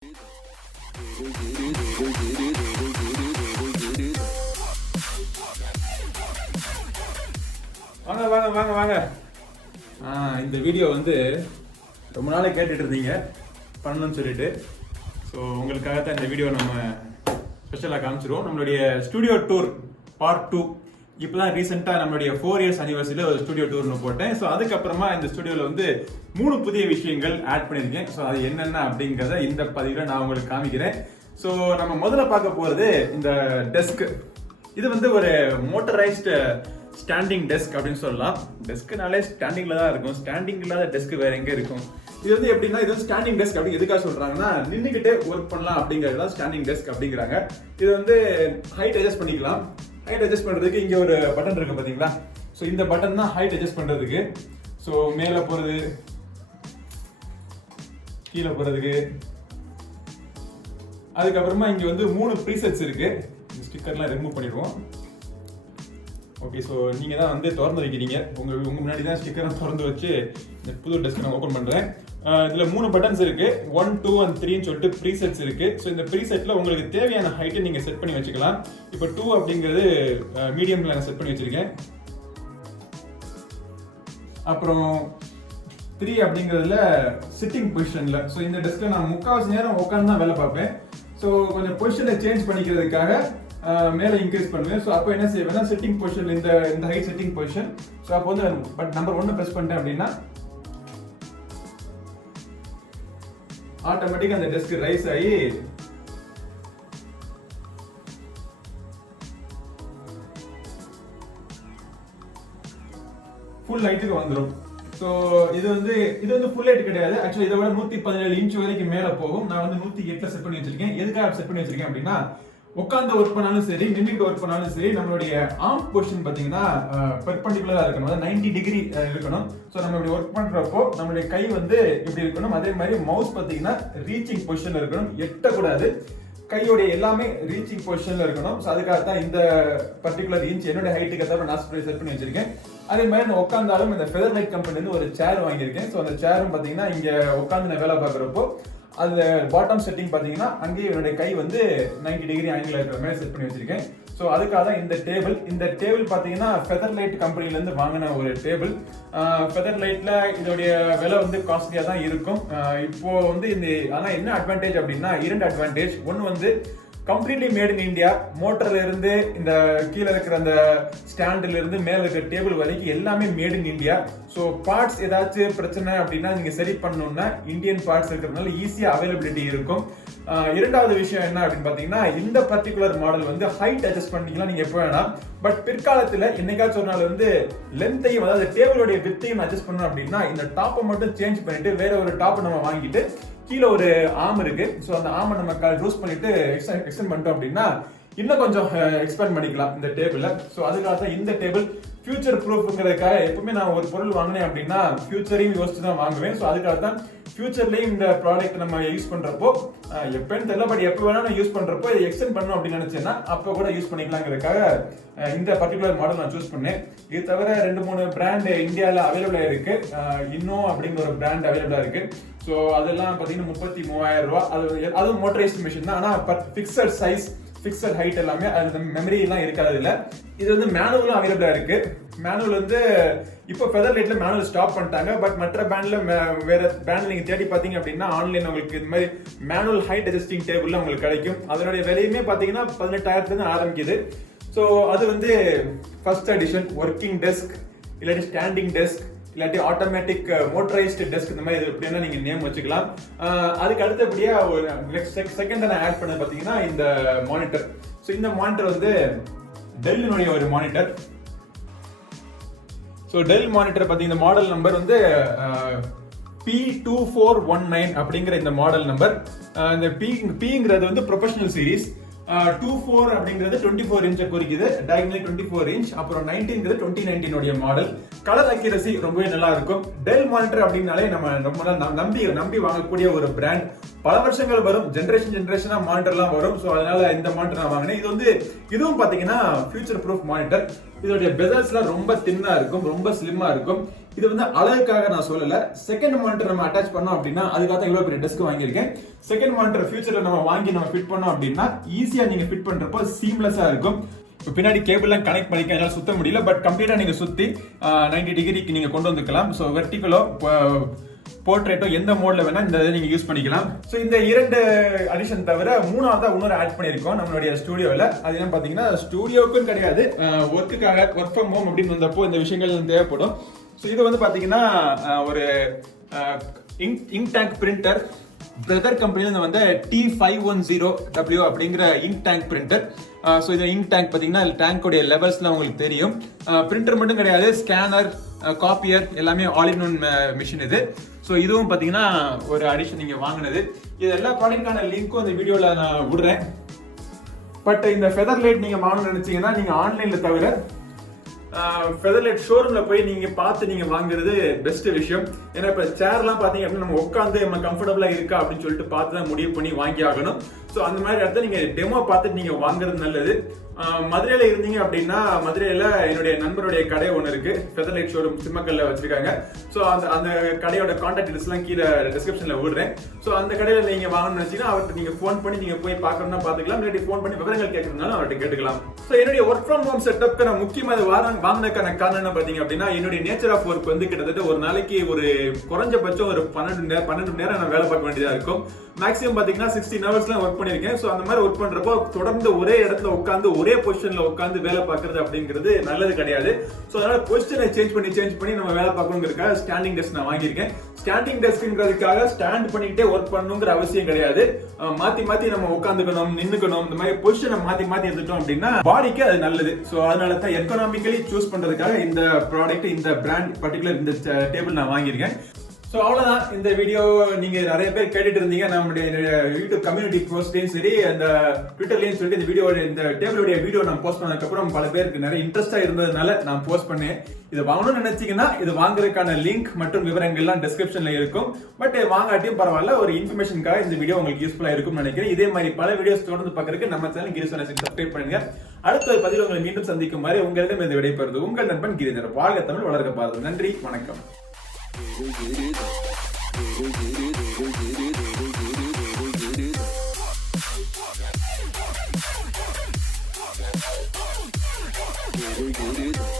வாங்க வாங்க வாங்க வாங்க. இந்த வீடியோ வந்து ரொம்ப நாளே கேட்டுட்டு இருந்தீங்க பண்ணணும்னு சொல்லிட்டு. ஸோ உங்களுக்காக தான் இந்த வீடியோ நம்ம ஸ்பெஷலாக காமிச்சிருவோம். நம்மளுடைய ஸ்டுடியோ டூர் பார்ட் 2 இப்போ தான் ரீசெண்டாக நம்மளுடைய 4 years anniversary ஒரு ஸ்டுடியோ டூர்னு போட்டேன். ஸோ அதுக்கப்புறமா இந்த ஸ்டுடியோவில் வந்து 3 புதிய விஷயங்கள் ஆட் பண்ணியிருக்கேன். ஸோ அது என்னென்ன அப்படிங்கிறத இந்த பதிவில் நான் உங்களுக்கு காமிக்கிறேன். ஸோ நம்ம முதல்ல பார்க்க போகிறது இந்த டெஸ்க். இது வந்து ஒரு மோட்டரைஸ்டு ஸ்டாண்டிங் டெஸ்க் அப்படின்னு சொல்லலாம். டெஸ்க்னாலே ஸ்டாண்டிங்ல தான் இருக்கும். ஸ்டாண்டிங் இல்லாத டெஸ்க் வேற எங்க இருக்கும்? இது வந்து எப்படின்னா, இது வந்து ஸ்டாண்டிங் டெஸ்க் அப்படி எதுக்காக சொல்றாங்கன்னா, நின்றுகிட்டே ஒர்க் பண்ணலாம் அப்படிங்கிறது தான் ஸ்டாண்டிங் டெஸ்க் அப்படிங்கிறாங்க. இது வந்து ஹைட் அட்ஜஸ்ட் பண்ணிக்கலாம். ஹைட் அட்ஜஸ்ட் பண்றதுக்கு இங்க ஒரு பட்டன் இருக்கு பாத்தீங்களா? ஸோ இந்த பட்டன் தான் ஹைட் அட்ஜஸ்ட் பண்றதுக்கு. ஸோ மேலே போறது, கீழே போறதுக்கு. அதுக்கப்புறமா இங்க வந்து 3 ப்ரீசெட்ஸ் இருக்கு. ஸ்டிக்கர்லாம் ரிமூவ் பண்ணிடுவோம். ஓகே, ஸோ நீங்கள் தான் வந்து திறந்து வைக்கிறீங்க. உங்கள் முன்னாடி தான் ஸ்டிக்கரை திறந்து வச்சு இந்த புது டெஸ்க் நான் ஓப்பன் பண்ணுறேன். இதில் 3 பட்டன்ஸ் இருக்குது. 1, 2 and 3ன்னு சொல்லிட்டு ப்ரீசெட்ஸ் இருக்குது. ஸோ இந்த ப்ரீசெட்டில் உங்களுக்கு தேவையான ஹைட்டை நீங்கள் செட் பண்ணி வச்சுக்கலாம். இப்போ 2 அப்படிங்கிறது மீடியமில் நான் செட் பண்ணி வச்சுருக்கேன். அப்புறம் 3 அப்படிங்கிறதுல சிட்டிங் பொசிஷனில். ஸோ இந்த டெஸ்க்கில் நான் 3/4 நேரம் உட்காந்து தான் வேலை பார்ப்பேன். ஸோ கொஞ்சம் பொசிஷனை சேஞ்ச் பண்ணிக்கிறதுக்காக மேலே இன்க்ரீஸ் பண்ணுவேன். ஸோ அப்போ என்ன செய்வேன்னா, செட்டிங் பொசிஷன் இந்த ஹைட் செட்டிங் பொசிஷன். ஸோ அப்போ வந்து பட் நம்பர் 1 ப்ரெஸ் பண்ணிட்டேன் அப்படின்னா ஆட்டோமேட்டிக்காக அந்த டெஸ்க் ரைஸ் ஆகி ஃபுல் ஹைட்டுக்கு வந்துடும். ஸோ இது வந்து ஃபுல் ஹைட் கிடையாது. ஆக்சுவலி இதை விட 117 இன்ச் வரைக்கும் மேலே போகும். நான் வந்து 108 செட் பண்ணி வச்சிருக்கேன். எதுக்காக செட் பண்ணி வச்சிருக்கேன் அப்படின்னா, உட்காந்து ஒர்க் பண்ணாலும் சரி, நின்றுட்டு ஒர்க் பண்ணாலும் சரி, நம்மளுடைய ஆர்ம் பொசிஷன் பார்த்தீங்கன்னா பெர்பெண்டிகுலரா இருக்கணும். அதாவது 90 டிகிரி இருக்கணும். ஸோ நம்ம இப்படி ஒர்க் பண்றப்போ நம்மளுடைய கை வந்து இப்படி இருக்கணும். அதே மாதிரி மவுஸ் பார்த்தீங்கன்னா ரீச்சிங் பொசிஷன்ல இருக்கணும், எட்டக்கூடாது. கையோடைய எல்லாமே ரீச்சிங் பொசிஷன்ல இருக்கணும். ஸோ அதுக்காக தான் இந்த பர்டிகுலர் இன்ச் என்னோட ஹைட்டுக்கு ஏற்ற நான் செட் பண்ணி வச்சிருக்கேன். அதே மாதிரி நான் உட்காந்தாலும் இந்த ஃபெதர்லைட் கம்பெனிலேருந்து ஒரு சேர் வாங்கியிருக்கேன். ஸோ அந்த சேரும் பார்த்தீங்கன்னா இங்கே உட்காந்து நான் வேலை பார்க்குறப்போ அது பாட்டம் செட்டிங் பார்த்தீங்கன்னா அங்கேயே என்னுடைய கை வந்து 90 டிகிரி ஆங்கிள் இருக்கிற மாதிரி செட் பண்ணி வச்சிருக்கேன். ஸோ அதுக்காக தான் இந்த டேபிள் பார்த்தீங்கன்னா ஃபெதர்லைட் கம்பெனிலேருந்து வாங்கின ஒரு டேபிள். ஃபெதர்லைட்டில் இதோடைய விலை வந்து காஸ்ட்லியாக தான் இருக்கும். இப்போ வந்து ஆனால் என்ன அட்வான்டேஜ் அப்படின்னா, 2 அட்வான்டேஜ். ஒன்று வந்து கம்ப்ளீட்லி மேட் இன் இந்தியா. மோட்டர்ல இருந்து இந்த கீழே இருக்கிற அந்த ஸ்டாண்ட்ல இருந்து மேல இருக்கிற டேபிள் வரைக்கும் எல்லாமே made in India. So parts ஏதாச்சும் பிரச்சனை அப்படின்னா நீங்க சரி பண்ணணும்னா இந்தியன் பார்ட்ஸ் இருக்கிறதுனால ஈஸியா அவைலபிலிட்டி இருக்கும். இரண்டாவது விஷயம் என்ன அப்படின்னு பாத்தீங்கன்னா, இந்த பர்டிகுலர் மாடல் வந்து ஹைட் அட்ஜஸ்ட் பண்ணிக்கலாம் நீங்க எப்போ வேணாம். பட் பிற்காலத்துல என்னைக்காச்சும் ஒரு நாள் வந்து லென்த்தையும், அதாவது டேபிளோடைய வித்தையும் அட்ஜஸ்ட் பண்ணணும் அப்படின்னா இந்த டாப்பை மட்டும் சேஞ்ச் பண்ணிட்டு வேற ஒரு டாப் நம்ம வாங்கிட்டு கீழே ஒரு ஆர்ம் இருக்கு. ஸோ அந்த ஆர்மை நம்ம லூஸ் பண்ணிட்டு எக்ஸ்டெண்ட் பண்ணிட்டோம் அப்படின்னா இன்னும் கொஞ்சம் எக்ஸ்பேண்ட் பண்ணிக்கலாம் இந்த டேபிள்ல. ஸோ அதுக்காக தான் இந்த டேபிள் ஃபியூச்சர் ப்ரூஃப்ங்கிறதுக்காக எப்பவுமே நான் ஒரு பொருள் வாங்கினேன் அப்படின்னா ஃபியூச்சரையும் யோசிச்சு தான் வாங்குவேன். ஸோ அதுக்காக தான் ஃபியூச்சர்லயும் இந்த ப்ராடக்ட் நம்ம யூஸ் பண்றப்போ எப்பன்னு தெரியல, பட் எப்போ வேணாலும் யூஸ் பண்றப்போ இதை எக்ஸ்டெண்ட் பண்ணணும் அப்படின்னு நினைச்சேன்னா அப்போ கூட யூஸ் பண்ணிக்கலாங்கிறதுக்காக இந்த பர்டிகுலர் மாடல் நான் சூஸ் பண்ணேன். இது தவிர 2-3 பிராண்ட் இந்தியாவில் அவைலபிளா இருக்கு. இன்னும் அப்படிங்கிற ஒரு பிராண்ட் அவைலபிளா இருக்கு. ஸோ அதெல்லாம் பார்த்தீங்கன்னா 33,000 ரூபா. அதுவும் மோட்டரைஸ்ட் மிஷின் தான். ஆனால் ஃபிக்ஸட் சைஸ், ஃபிக்ஸட் ஹைட் எல்லாமே, அது மெமரி எல்லாம் இருக்காது இல்லை. இது வந்து மேனுவலும் அவைலபிளா இருக்கு. மேனுவல் வந்து இப்போ ஃபெதர்லைட்ல மேனுவல் ஸ்டாப் பண்ணிட்டாங்க. பட் மற்ற பேண்ட்ல வேற பேண்ட்ல நீங்க தேடி பாத்தீங்க அப்படின்னா ஆன்லைன் உங்களுக்கு இந்த மாதிரி மேனுவல் ஹைட் அட்ஜஸ்டிங் டேபிள் உங்களுக்கு கிடைக்கும். அதனுடைய விலையுமே பாத்தீங்கன்னா 18,000 இருந்து ஆரம்பிக்குது. ஸோ அது வந்து ஃபர்ஸ்ட் எடிஷன் ஒர்க்கிங் டெஸ்க், இல்லாட்டி ஸ்டாண்டிங் டெஸ்க், இல்லாட்டி ஆட்டோமேட்டிக் மோட்டரைஸ்டு டெஸ்க், இந்த மாதிரி எப்படின்னா நீங்க நேம் வச்சுக்கலாம். அதுக்கு அடுத்தபடியா ஒரு செகண்ட் நான் ஆட் பண்ணது பாத்தீங்கன்னா இந்த மானிட்டர். ஸோ இந்த மானிட்டர் வந்து டெல்லினுடைய ஒரு மானிட்டர். ஸோ டெல் மானிட்டர் பார்த்தீங்கன்னா இந்த மாடல் நம்பர் வந்து P2419 அப்படிங்கிற இந்த மாடல் நம்பர். இந்த Pங்கிறது வந்து ப்ரொஃபஷனல் சீரிஸ். 24 அப்படிங்கிறது 24 இன்ச்சை குறிக்குது, டயகனலி 24 இன்ச். அப்புறம் 19ங்கிறது 2019 உடைய மாடல். கலர் அக்யூரசி ரொம்பவே நல்லா இருக்கும். டெல் மானிட்டர் அப்படின்னாலே நம்ம ரொம்ப நாள் நம்பி வாங்கக்கூடிய ஒரு பிராண்ட். பல வருஷங்கள் வரும், ஜென்ரேஷனா மானிட்டர்லாம் வரும். ஸோ அதனால இந்த மானிட்டர் நான் வாங்கினேன். இதுவும் பார்த்தீங்கன்னா ஃபியூச்சர் ப்ரூஃப் மானிட்டர். இதோடைய பெசல்ஸ்லாம் ரொம்ப தின்னா இருக்கும், ரொம்ப ஸ்லிம்மா இருக்கும். இது வந்து அழகுக்காக நான் சொல்லல. செகண்ட் மானிட்டர் நம்ம அட்டாச் பண்ணோம் அப்படின்னா அதுக்காக தான் இவ்வளவு பெரிய டெஸ்க் வாங்கியிருக்கேன். செகண்ட் மானிட்டர் ஃபியூச்சர்ல நம்ம வாங்கி நம்ம ஃபிட் பண்ணோம் அப்படின்னா ஈஸியா நீங்க ஃபிட் பண்றப்போ சீம்லெஸ்ஸா இருக்கும். இப்போ பின்னாடி கேபிள்லாம் கனெக்ட் பண்ணிக்க என்னால் சுத்த முடியல, பட் கம்ப்ளீட்டா நீங்க சுத்தி 90 டிகிரிக்கு நீங்க கொண்டு வந்துக்கலாம். ஸோ வெர்டிகலோ போர்ட்ரேட்டோ எந்த மோட்ல வேணா இந்த இதை நீங்க யூஸ் பண்ணிக்கலாம். ஸோ இந்த 2 அடிஷன் தவிர மூணாவதா இன்னொரு ஆட் பண்ணியிருக்கோம் நம்மளுடைய ஸ்டுடியோவில். அது என்ன பார்த்தீங்கன்னா ஸ்டுடியோவுக்கும் கிடையாது, ஒர்க்குக்காக ஒர்க் ஃப்ரம் ஹோம் அப்படின்னு வந்தப்போ இந்த விஷயங்கள் தேவைப்படும். ஸோ இது வந்து பார்த்தீங்கன்னா ஒரு இங்க் டேங்க் பிரிண்டர். பிரதர் கம்பெனில வந்து T510W அப்படிங்கிற இங்க் டேங்க் பிரிண்டர். ஸோ இந்த இங்க் டேங்க் பார்த்தீங்கன்னா டேங்கோடைய லெவல்ஸ்லாம் உங்களுக்கு தெரியும். பிரிண்டர் மட்டும் கிடையாது, ஸ்கேனர், காப்பியர் எல்லாமே ஆல் இன் ஒன் மிஷின் இது. ஸோ இதுவும் பார்த்தீங்கன்னா ஒரு அடிஷன் நீங்கள் வாங்கினது. இது எல்லா ப்ராடக்டான லிங்க்கும் இந்த வீடியோவில் நான் விடுறேன். பட் இந்த ஃபெதர்லைட் நீங்கள் வாங்கணும்னு நினச்சிங்கன்னா நீங்கள் ஆன்லைனில் தவிர ஃபெதர்லைட் ஷோரூம்ல போய் நீங்க பார்த்து நீங்க வாங்குறது பெஸ்ட் விஷயம். ஏன்னா இப்ப சேர்லாம் பாத்தீங்க அப்படின்னா நம்ம உட்காந்து நம்ம கம்ஃபர்டபுளா இருக்கா அப்படின்னு சொல்லிட்டு பார்த்து தான் முடிவு பண்ணி வாங்கி ஆகணும். ஸோ அந்த மாதிரி இடத்துல நீங்க டெமோ பார்த்துட்டு நீங்க வாங்குறது நல்லது. மதுரையில இருந்தீங்க அப்படின்னா மதுரையில என்னுடைய நண்பருடைய கடை ஒன்று இருக்கு, ஃபெதர்லைட் ஷோரூம் சிம்மக்கல்ல வச்சிருக்காங்க. ஸோ அந்த கடையோட கான்டாக்ட் டீடைல்ஸ் எல்லாம் கீழே டிஸ்கிரிப்ஷன்ல விடுறேன். ஸோ அந்த கடையில நீங்க வாங்கணும்னு வச்சீங்கன்னா அவர்கிட்ட நீங்க ஃபோன் பண்ணி நீங்க போய் பார்க்கணும்னா பார்த்துக்கலாம், இல்லாட்டி ஃபோன் பண்ணி விவரங்கள் கேட்கறதுனால அவர்கிட்ட கேட்டுக்கலாம். ஸோ என்னுடைய ஒர்க் ஃப்ரம் ஹோம் செட்டப்க்கு நான் முக்கியமா இது வாங்கினதுக்கான காரணம் என்ன பாத்தீங்க அப்படின்னா என்னுடைய நேச்சர் ஆஃப் ஒர்க் வந்து கிட்டத்தட்ட ஒரு நாளைக்கு ஒரு குறைஞ்சபட்சம் ஒரு 12 மணி நேரம் நான் வேலை பார்க்க வேண்டியதா இருக்கும். மேக்ஸிமம் பாத்தீங்கன்னா 16 ஹவர்ஸ்லாம் ஒர்க் பண்ணிருக்கேன். ஸோ அந்த மாதிரி ஒர்க் பண்றப்போ தொடர்ந்து ஒரே இடத்துல உட்காந்து ஒரே பொசிஷன்ல உட்காந்து வேலை பார்க்கறது அப்படிங்கிறது நல்லது கிடையாது. ஸோ அதனால பொசிஷனை சேஞ்ச் பண்ணி நம்ம வேலை பார்க்கணுங்கிறதுக்காக ஸ்டாண்டிங் டெஸ்க் நான் வாங்கியிருக்கேன். ஸ்டாண்டிங் டெஸ்க்ங்கிறதுக்காக ஸ்டாண்ட் பண்ணிக்கிட்டே ஒர்க் பண்ணணுங்கிற அவசியம் கிடையாது. மாத்தி நம்ம உட்காந்துக்கணும், நின்னுக்கணும், இந்த மாதிரி பொசிஷனை மாத்தி எடுத்துட்டோம் அப்படின்னா பாடிக்கு அது நல்லது. ஸோ அதனால தான் எக்கனாமிக்கலி சூஸ் பண்றதுக்காக இந்த ப்ராடக்ட், இந்த பிராண்ட் பர்டிகுலர் இந்த டேபிள் நான் வாங்கியிருக்கேன். ஸோ அவ்வளோதான் இந்த வீடியோ. நீங்கள் நிறைய பேர் கேட்டுட்டு இருந்தீங்க நம்மளுடைய யூடியூப் கம்யூனிட்டி போஸ்ட்லையும் சரி, அந்த ட்விட்டர்லையும் சொல்லிட்டு இந்த வீடியோ, இந்த டேபிளுடைய வீடியோ நான் போஸ்ட் பண்ணதுக்கப்புறம் பல பேருக்கு நிறைய இன்ட்ரெஸ்டாக இருந்ததுனால நான் போஸ்ட் பண்ணேன். இது வாங்கணும்னு நினைச்சீங்கன்னா இது வாங்குறதுக்கான லிங்க் மற்றும் விவரங்கள்லாம் டிஸ்கிரிப்ஷன்ல இருக்கும். பட் வாங்காட்டியும் பரவாயில்ல, ஒரு இன்ஃபர்மேஷனுக்காக இந்த வீடியோ உங்களுக்கு யூஸ்ஃபுல்லாக இருக்கும்னு நினைக்கிறேன். இதே மாதிரி பல வீடியோஸ் தொடர்ந்து பார்க்கறதுக்கு நம்ம சேனல் GiriSonnaSeri சப்ஸ்கிரைப் பண்ணுங்க. அடுத்த ஒரு பதிவில் உங்களை மீண்டும் சந்திக்கும் மாதிரி உங்களிடம் இந்த விடைபெறுவது உங்கள் நண்பன் கிரிதர். வாழ்க தமிழ், வளர்க்க பாரதம். நன்றி, வணக்கம். Get it.